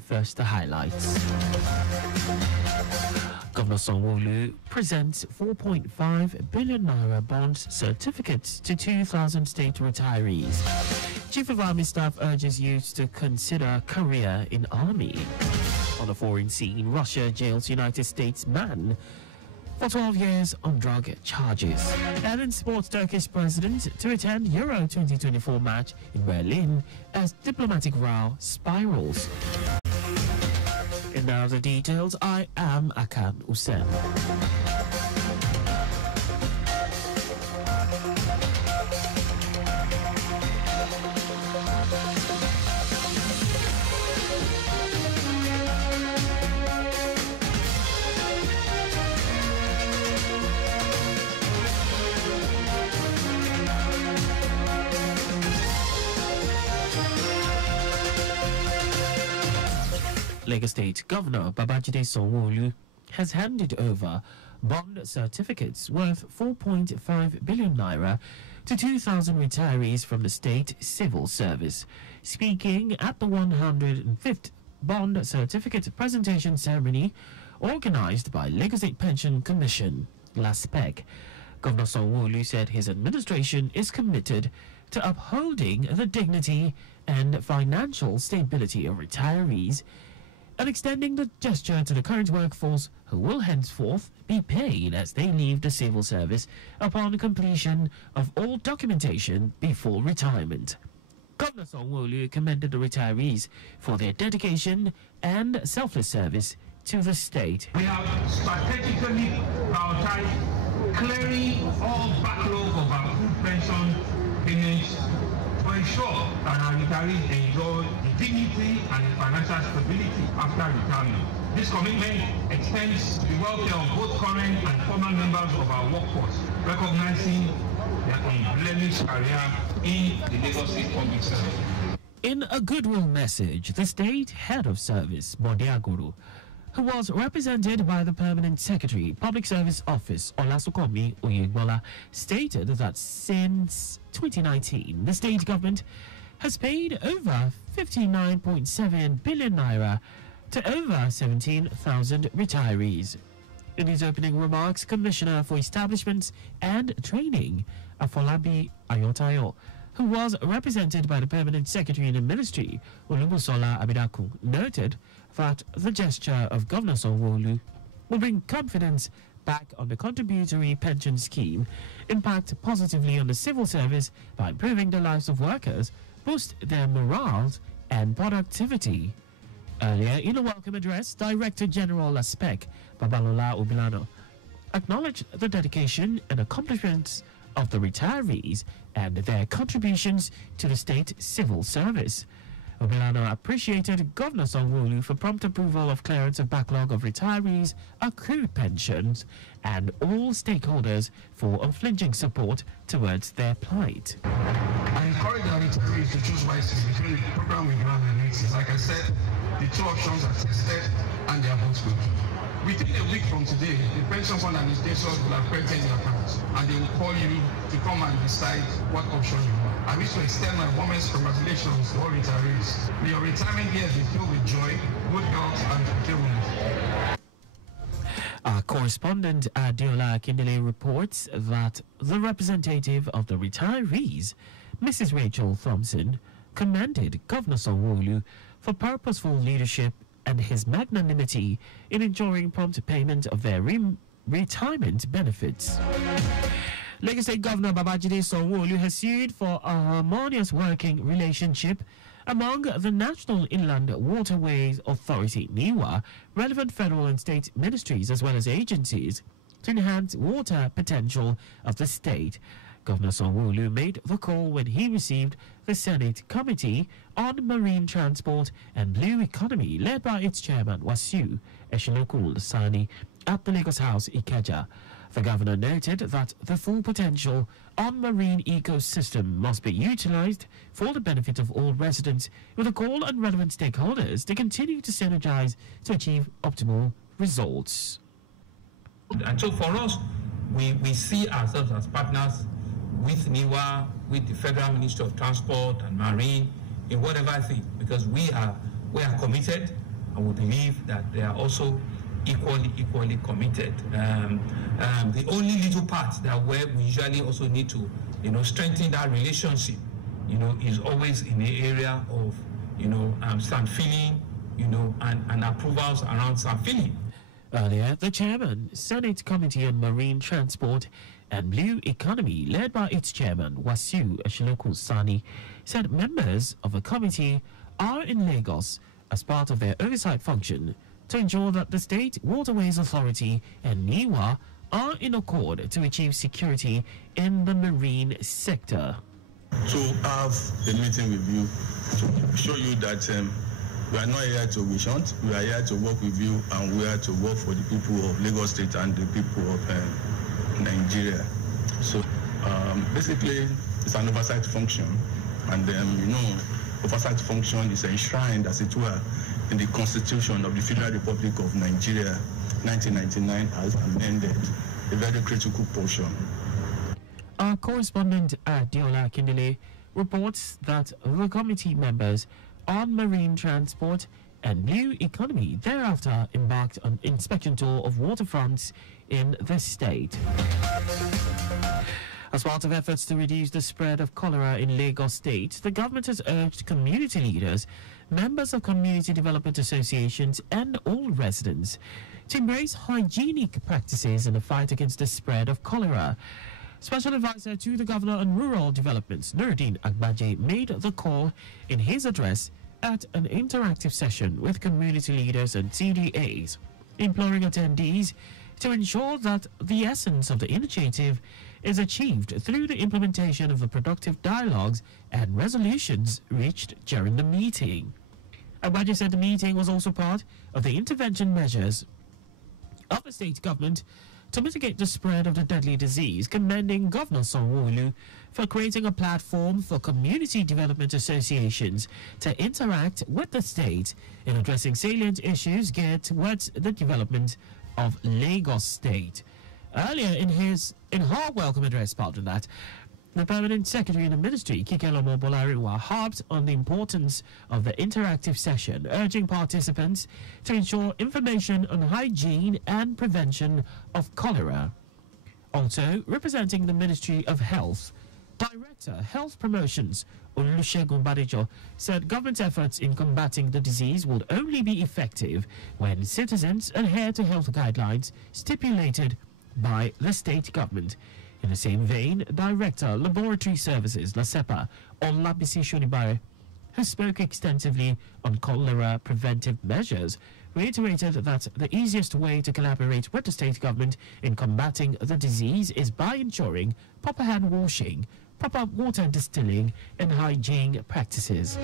First, the highlights. Governor Sanwo-Olu presents 4.5 billion naira bond certificates to 2,000 state retirees. Chief of Army Staff urges youth to consider career in army. On the foreign scene, Russia jails United States man for 12 years on drug charges. And in sports, Turkish president to attend Euro 2024 match in Berlin as diplomatic row spirals. And now the details. I am Akan Usen. Lagos State Governor Babajide Sanwo-Olu has handed over bond certificates worth 4.5 billion naira to 2,000 retirees from the state civil service. Speaking at the 105th bond certificate presentation ceremony organized by Lagos State Pension Commission, LASPEC, Governor Sanwo-Olu said his administration is committed to upholding the dignity and financial stability of retirees and extending the gesture to the current workforce who will henceforth be paid as they leave the civil service upon completion of all documentation before retirement. Governor Sanwo-Olu commended the retirees for their dedication and selfless service to the state. We have strategically prioritized clearing all backlog of our food pension payments to ensure that our retirees enjoy the dignity and financial stability after retirement. This commitment extends the welfare of both current and former members of our workforce, recognizing their unblemished career in the Lagos State Public Service. In a goodwill message, the state head of service, Bodiaguru, who was represented by the Permanent Secretary, Public Service Office, Olasukomi Oyegbola, stated that since 2019, the state government has paid over 59.7 billion naira to over 17,000 retirees. In his opening remarks, Commissioner for Establishments and Training, Afolabi Ayotayo, who was represented by the Permanent Secretary in the Ministry, Olubusola Abidakun, noted that the gesture of Governor Sanwo-Olu will bring confidence back on the contributory pension scheme, impact positively on the civil service by improving the lives of workers, boost their morale and productivity. Earlier, in a welcome address, Director General LASPEC, Babalola Obilano, acknowledged the dedication and accomplishments of the retirees and their contributions to the state civil service. Obilano appreciated Governor Sanwo-Olu for prompt approval of clearance of backlog of retirees' accrued pensions and all stakeholders for unflinching support towards their plight. I encourage our retirees to choose wisely between the program we have and needs. Like I said, the two options are tested and they are both good. Within a week from today, the pension fund administrators will have credited your account and they will call you to come and decide what option you want. I wish to extend my warmest congratulations to all retirees. May your retirement years be filled with joy, good health, and fulfillment. Our correspondent Adiola Akindele reports that the representative of the retirees, Mrs. Rachel Thompson, commended Governor Sanwo-Olu for purposeful leadership and his magnanimity in ensuring prompt payment of their retirement benefits. Lagos State Governor Babajide Sanwo-Olu has sued for a harmonious working relationship among the National Inland Waterways Authority, NIWA, relevant federal and state ministries as well as agencies to enhance water potential of the state. Governor Sanwo-Olu made the call when he received the Senate Committee on Marine Transport and Blue Economy, led by its chairman, Wasiu Eshelokul Sani, at the Lagos House, Ikeja. The governor noted that the full potential on marine ecosystem must be utilized for the benefit of all residents, with a call on relevant stakeholders to continue to synergize to achieve optimal results. And so for us, we see ourselves as partners with NIWA, with the Federal Ministry of Transport and Marine, in whatever thing, because we are we are committed, and we believe that they are also equally committed. The only little part that where we usually also need to, strengthen that relationship, is always in the area of, stand filling, and approvals around stand filling. Earlier, the chairman, Senate Committee on Marine Transport and Blue Economy, led by its chairman, Wasiu Ashiloku Sani, said members of the committee are in Lagos as part of their oversight function to ensure that the State Waterways Authority and NIWA are in accord to achieve security in the marine sector. To have a meeting with you to show you that we are not here to wish hunt, we are here to work with you, and we are to work for the people of Lagos State and the people of Nigeria. So basically, it's an oversight function, and oversight function is enshrined, as it were, in the Constitution of the Federal Republic of Nigeria, 1999, as amended, a very critical portion. Our correspondent Diola Kindele reports that the committee members on marine transport and blue economy thereafter embarked on inspection tour of waterfronts in the state. As part of efforts to reduce the spread of cholera in Lagos State, the government has urged community leaders, members of community development associations and all residents to embrace hygienic practices in the fight against the spread of cholera. Special Advisor to the Governor on Rural Development, Nuruddin Agbaje, made the call in his address at an interactive session with community leaders and CDAs, imploring attendees to ensure that the essence of the initiative is achieved through the implementation of the productive dialogues and resolutions reached during the meeting. Agbaje said the meeting was also part of the intervention measures of the state government to mitigate the spread of the deadly disease, commending Governor Sanwo-Olu for creating a platform for community development associations to interact with the state in addressing salient issues geared towards the development of Lagos State. Earlier in her welcome address, the Permanent Secretary in the Ministry, Kikelomo Bolariwa, harped on the importance of the interactive session, urging participants to ensure information on hygiene and prevention of cholera. Also, representing the Ministry of Health, Director, Health Promotions, Olusegun Badejo, said government efforts in combating the disease would only be effective when citizens adhere to health guidelines stipulated by the state government. In the same vein, Director, Laboratory Services, LASEPA, Olabisi Shonibare, who spoke extensively on cholera preventive measures, reiterated that the easiest way to collaborate with the state government in combating the disease is by ensuring proper hand washing, proper water distilling, and hygiene practices.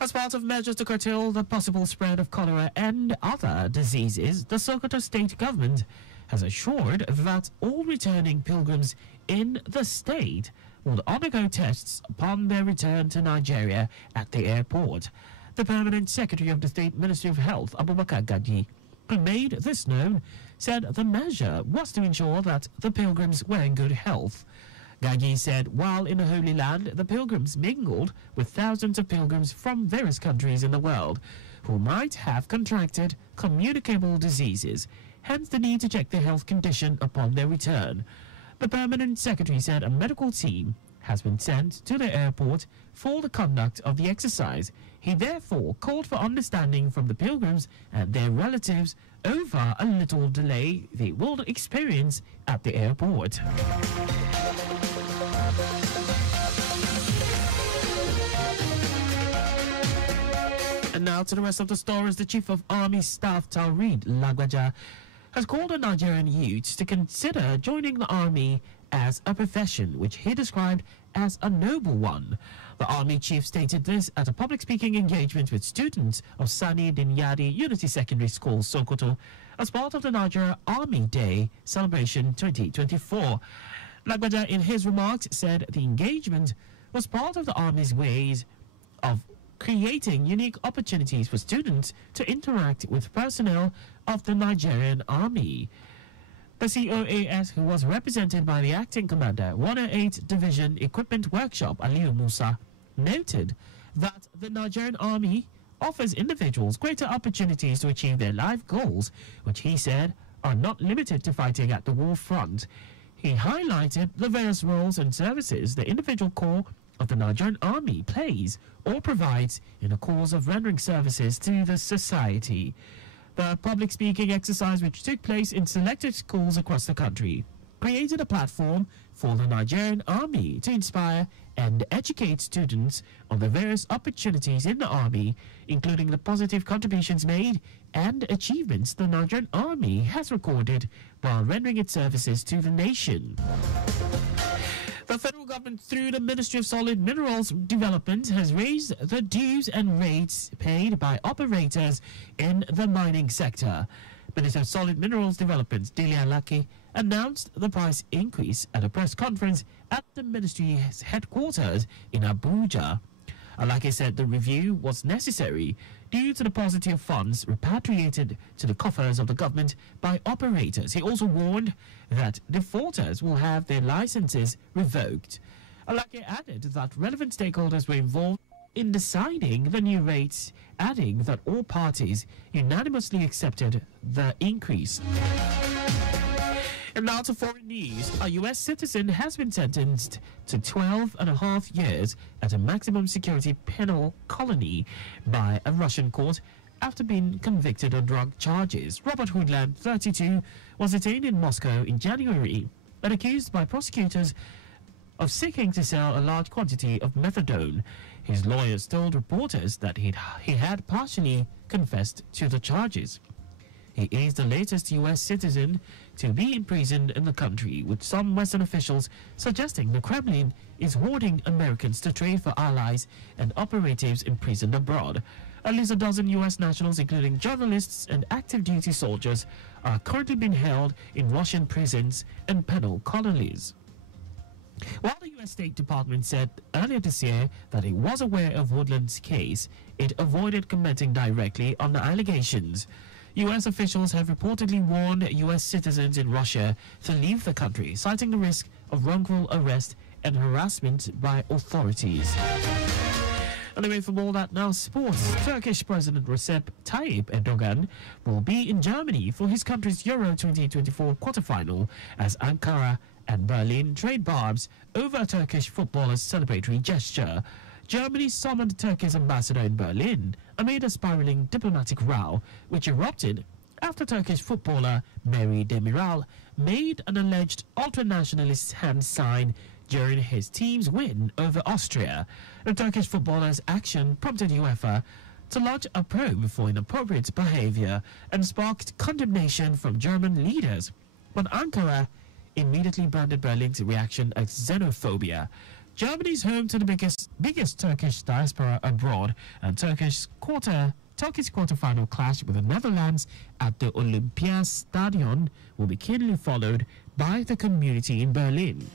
As part of measures to curtail the possible spread of cholera and other diseases, the Sokoto state government has assured that all returning pilgrims in the state will undergo tests upon their return to Nigeria at the airport. The Permanent Secretary of the State Ministry of Health, Abubakar Gaji, who made this known, said the measure was to ensure that the pilgrims were in good health. Gagi said while in the Holy Land, the pilgrims mingled with thousands of pilgrims from various countries in the world who might have contracted communicable diseases, hence the need to check their health condition upon their return. The Permanent Secretary said a medical team has been sent to the airport for the conduct of the exercise. He therefore called for understanding from the pilgrims and their relatives over a little delay they will experience at the airport. And now to the rest of the stories. The Chief of Army Staff, Taurid Lagwaja, has called on Nigerian youths to consider joining the army as a profession, which he described as a noble one. The Army Chief stated this at a public speaking engagement with students of Sani Dinyadi Unity Secondary School, Sokoto, as part of the Nigeria Army Day celebration 2024. Lagwaja, in his remarks, said the engagement was part of the Army's ways of creating unique opportunities for students to interact with personnel of the Nigerian Army. The COAS, who was represented by the acting commander, 108 Division Equipment Workshop, Aliu Musa, noted that the Nigerian Army offers individuals greater opportunities to achieve their life goals, which he said are not limited to fighting at the war front. He highlighted the various roles and services the individual corps of the Nigerian Army plays or provides in the cause of rendering services to the society. The public speaking exercise, which took place in selected schools across the country, created a platform for the Nigerian Army to inspire and educate students on the various opportunities in the Army, including the positive contributions made and achievements the Nigerian Army has recorded while rendering its services to the nation. The federal government, through the Ministry of Solid Minerals Development, has raised the dues and rates paid by operators in the mining sector. Minister of Solid Minerals Development, Delia Laki, announced the price increase at a press conference at the ministry's headquarters in Abuja. Alake said the review was necessary due to the paucity of funds repatriated to the coffers of the government by operators. He also warned that defaulters will have their licenses revoked. Alake added that relevant stakeholders were involved in deciding the new rates, adding that all parties unanimously accepted the increase. And now to foreign news. A U.S. citizen has been sentenced to 12.5 years at a maximum security penal colony by a Russian court after being convicted on drug charges. Robert Hoodland, 32, was detained in Moscow in January and accused by prosecutors of seeking to sell a large quantity of methadone. His lawyers told reporters that he had partially confessed to the charges. He is the latest U.S. citizen to be imprisoned in the country, with some Western officials suggesting the Kremlin is hoarding Americans to trade for allies and operatives imprisoned abroad. At least a dozen U.S. nationals, including journalists and active duty soldiers, are currently being held in Russian prisons and penal colonies. While the U.S. State Department said earlier this year that it was aware of Woodland's case, it avoided commenting directly on the allegations. U.S. officials have reportedly warned U.S. citizens in Russia to leave the country, citing the risk of wrongful arrest and harassment by authorities. Anyway, from all that, now sports. Turkish President Recep Tayyip Erdogan will be in Germany for his country's Euro 2024 quarterfinal as Ankara and Berlin trade barbs over a Turkish footballer's celebratory gesture. Germany summoned Turkey's ambassador in Berlin amid a spiraling diplomatic row, which erupted after Turkish footballer Mehdi Demiral made an alleged ultra-nationalist hand sign during his team's win over Austria. The Turkish footballer's action prompted UEFA to launch a probe for inappropriate behavior and sparked condemnation from German leaders. But Ankara immediately branded Berlin's reaction as xenophobia. Germany is home to the biggest Turkish diaspora abroad, and Turkey's quarterfinal clash with the Netherlands at the Olympiastadion will be keenly followed by the community in Berlin.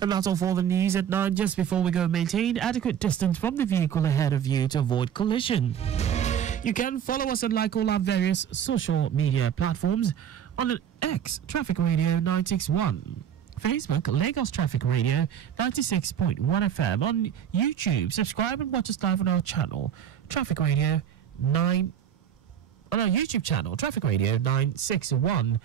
And that's all for the news at 9. Just before we go, maintain adequate distance from the vehicle ahead of you to avoid collision. You can follow us and like all our various social media platforms on X, Traffic Radio 961. Facebook, Lagos Traffic Radio 96.1 FM. On YouTube, subscribe and watch us live on our channel, Traffic Radio 9. On our YouTube channel, Traffic Radio 961.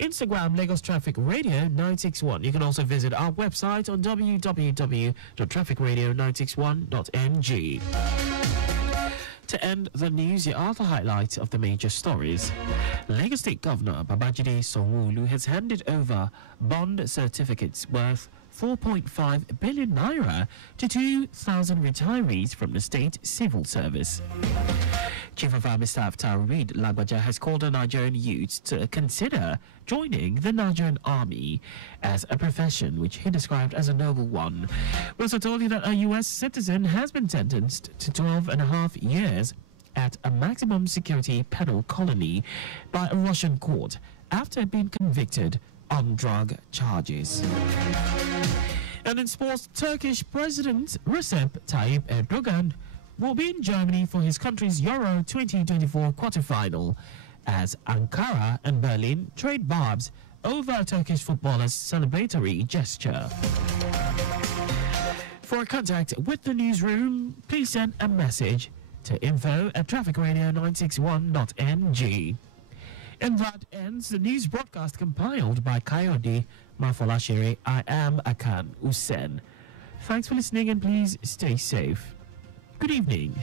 Instagram, Lagos Traffic Radio 961. You can also visit our website on www.trafficradio961.ng. To end the news, here are the highlights of the major stories. Lagos State Governor Babajide Sanwo-Olu has handed over bond certificates worth 4.5 billion naira to 2,000 retirees from the state civil service. Chief of Army Staff Taoreed Lagbaja has called on Nigerian youths to consider joining the Nigerian Army as a profession which he described as a noble one. We also told you that a U.S. citizen has been sentenced to 12.5 years at a maximum security penal colony by a Russian court after being convicted on drug charges. And in sports, Turkish President Recep Tayyip Erdogan will be in Germany for his country's Euro 2024 quarterfinal as Ankara and Berlin trade barbs over Turkish footballers' celebratory gesture. For contact with the newsroom, please send a message to info@trafficradio961.ng. And that ends the news broadcast compiled by Kayode Mafolashiri. I am Akan Usen. Thanks for listening and please stay safe. Good evening.